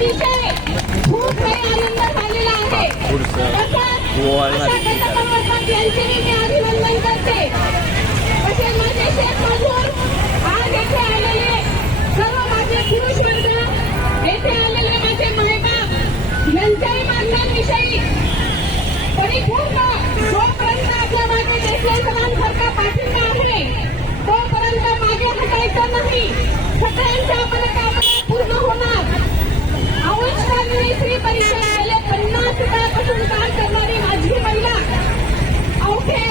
अतिशय खूप काही आनंद झालेला आहे. यांचेही मी अभिनंदन करते. तसे माझे शेख मजूर आज येथे आलेले सर्व माझे पुरुष वर्ग येथे आलेले माझे मायबाप यांच्याही मागण्यांविषयी परिपूर्ण जोपर्यंत आपल्या मागे देशले सरांसारखा पाठिंबा आहे तोपर्यंत मागे हटायचं नाही सगळ्यांच्या मनोकामना पूर्ण होणार आवश्यकांनी स्त्री परिषद गेले पन्नास काळापासून काम करणारी माझी महिला अवघे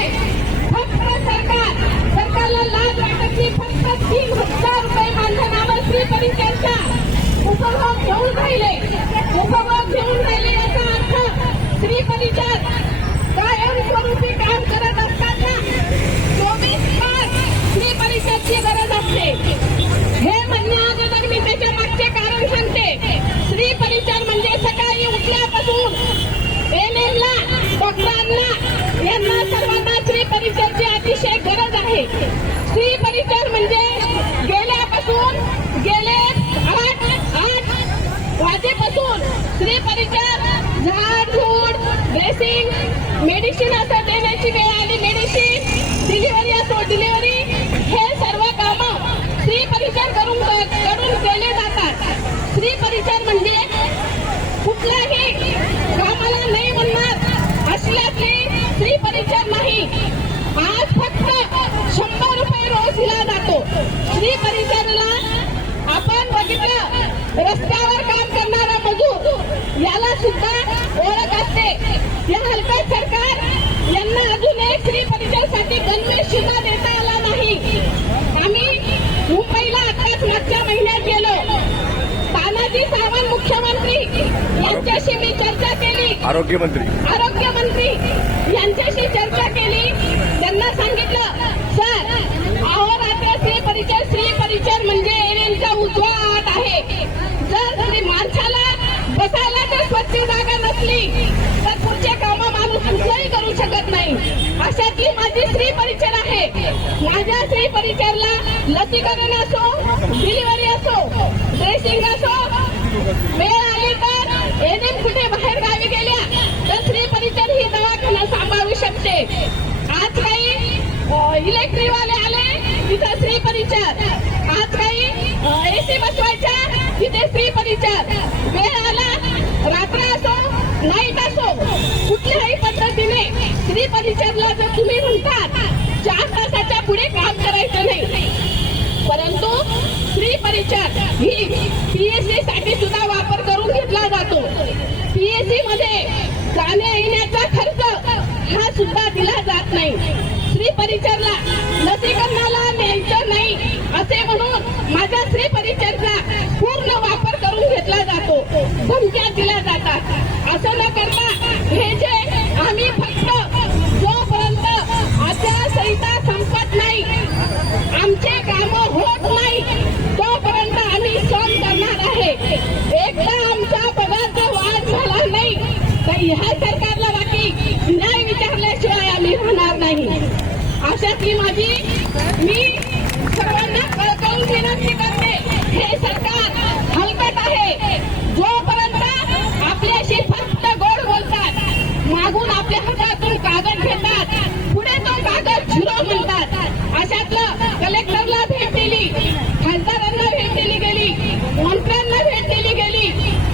फक्त सरकार सरकारला लाज वाटत की फक्त तीन हजार रुपये माझ्या नावावर स्त्री परिषदचा उपभोग घेऊन राहिले उपभोग घेऊन राहिले याचा अर्थ स्त्री परिषद कायमस्वरूपी काम करत असताना चोवीस तास स्त्री परिषदची गरज असते हे म्हणण्या अगोदर मी त्याच्या मागचे कारण सांगते स्त्री परिषद म्हणजे सकाळी उठल्यापासून एनएमला डॉक्टरांना यांना सर्वांना स्त्री परिषदची अतिशय गरज आहे स्त्री परिषद म्हणजे गेल्यापासून गेले आठ आठ वाजेपासून स्त्री परिषद झाड झूड ड्रेसिंग मेडिसिन असं देण्याची वेळ आली. मेडिसिन डिलिव्हरी असो डिलिव्हरी हे सर्व कामं स्त्री परिषद करून करून केले जातात स्त्री परिषद म्हणजे कुठल्याही कामाला नाही म्हणणार असल्यातली स्त्री परिषद नाही आज फक्त शंभर रुपये रोज दिला जातो स्त्री परिषदला आपण बघितलं रस्त्यावर काम करणारा मजूर याला सुद्धा ओळख असते. या हलका सरकार यांना अजून एक स्त्री परिषदेसाठी गणवेश सुद्धा देता आला नाही. आम्ही मुंबईला आताच मागच्या महिन्यात गेलो. तानाजी सावंत मुख्यमंत्री यांच्याशी मी चर्चा केली. आरोग्यमंत्री. आरोग्यमंत्री यांच्याशी चर्चा केली. त्यांना सांगितलं स्त्री परिचय स्त्री परिचय म्हणजे एरियनचा उजवा हात आहे. जर तुम्ही माणसाला बसायला जर स्वच्छ जागा नसली तर पुढचे काम माणूस कुठलंही करू शकत नाही. अशातली माझी स्त्री परिचय आहे. माझ्या स्त्री परिचयला लसीकरण असो डिलिव्हरी असो ड्रेसिंग असो वेळ आली तर एनेम कुठे बाहेर गावी गेल्या तर स्त्री परिचय ही दवाखाना सांभाळू शकते. आज काही इलेक्ट्रिकवाले आले तिथं स्त्री परिचय. आज काही एसी बसवायच्या तिथे स्त्री परिचय. वेळ आला रात्र असो नाईट असो कुठल्याही पद्धतीने स्त्री परिचरला जर तुम्ही म्हणतात चार तासाच्या पुढे काम करायचं नाही. परंतु स्त्री परिचर ही पीएससी साठी सुद्धा वापर करून घेतला जातो. पीएससी मध्ये जाण्या येण्याचा खर्च हा सुद्धा दिला जात नाही. परिचरला. लसीकरणाला नेमकं नाही असे म्हणून माझ्या स्त्री परिचरचा पूर्ण वापर करून घेतला जातो. धमक्या दिल्या जातात. असं न करता हे जे आम्ही फक्त जोपर्यंत आचारसंहिता संपत नाही आमचे काम होत नाही तोपर्यंत आम्ही सण करणार आहे. एकदा आमचा पगार वाद झाला नाही तर ह्या सरकारला बाकी न्याय विचारल्याशिवाय आम्ही होणार नाही. अशातली माझी मी सर्वांना कळकळून विनंती करते हे सरकार हलकत आहे. जोपर्यंत आपल्याशी फक्त गोड बोलतात मागून आपल्या हातातून कागद घेतात पुढे तो कागद झिरो म्हणतात अशातलं कलेक्टरला भेट दिली खासदारांना भेट दिली गेली मंत्र्यांना भेट दिली गेली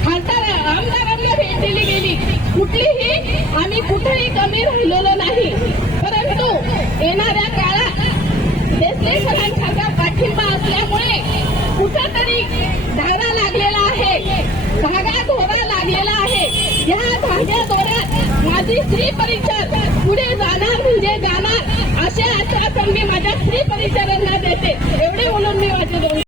खासदार आमदारांना भेट दिली गेली. कुठलीही आम्ही कुठेही कमी राहिलेलो नाही. परंतु येणाऱ्या काळात देसले सरांसारखा पाठिंबा असल्यामुळे कुठंतरी धागा लागलेला आहे धागा दोरा लागलेला आहे. या धाग्या दोऱ्यात माझी स्त्री परिचय पुढे जाणार म्हणजे जाणार असे आश्वासन मी माझ्या स्त्री परिचयांना देते. एवढे म्हणून मी माझे दोन